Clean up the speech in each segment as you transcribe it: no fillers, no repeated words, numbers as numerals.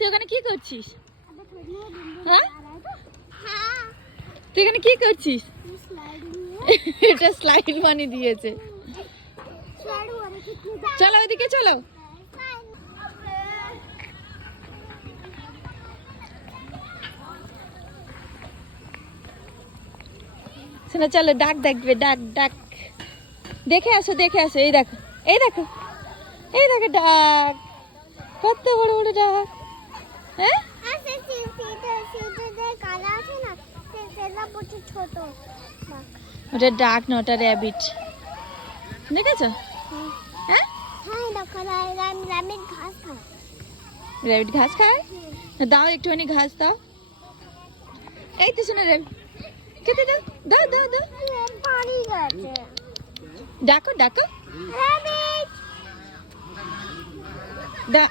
তুই ওখানে কি করছিস? হ্যাঁ তুই এখানে কি করছিস? এটা স্লাইড বানিয়ে দিয়েছে। চলো ওইদিকে চলো। শোনা চলো, ডাক দেখবে, ডাক ডাক দেখে আসো, দেখে আসো। এই দেখো, এই দেখো, এই দেখো ডাক, কত বড় বড় ডাক। হ্যাঁ ওটা ডাক না, ওটা র্যাবিট। দেখেছো? হ্যাঁ র্যাবিট ঘাস খায়। দাও একটুখানি ঘাস দাও। এই তো শোনা র্যাবিট খেতে দাও, দাও দাও দাও। ডাকো ডাকো,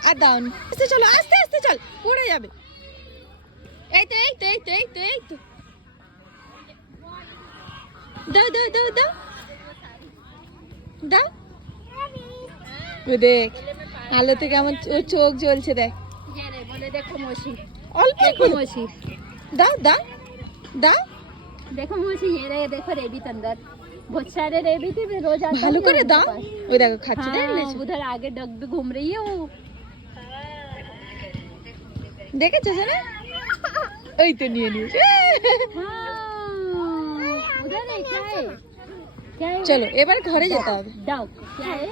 আর দাও। আস্তে চলো, আস্তে আস্তে চল, পড়ে যাবে। এই তো এই তো এই তো এই তো এই তো, দাও দাও দাও দাও দাও। ও দেখ আলো থেকে আমার চোখ জ্বলছে, দেখ। देखो मौसी, অল্প देखो मौसी, দাও দাও দাও। देखो मौसी, ये रहे, देखो रेबित अंदर, बहुत सारे रेबित है, मैं रोज आता ভালো हूँ করে उनके দাও। पास। ওই দেখো খাচ্ছে, हाँ, দেখলেছো? उधर आगे डग भी घूम रही है वो। দেখেছো না? ওই তো নিয়ে নিয়েছে। हाँ, उधर है क्या है? क्या है? চলো এবার ঘরে যেতে হবে। डग क्या है?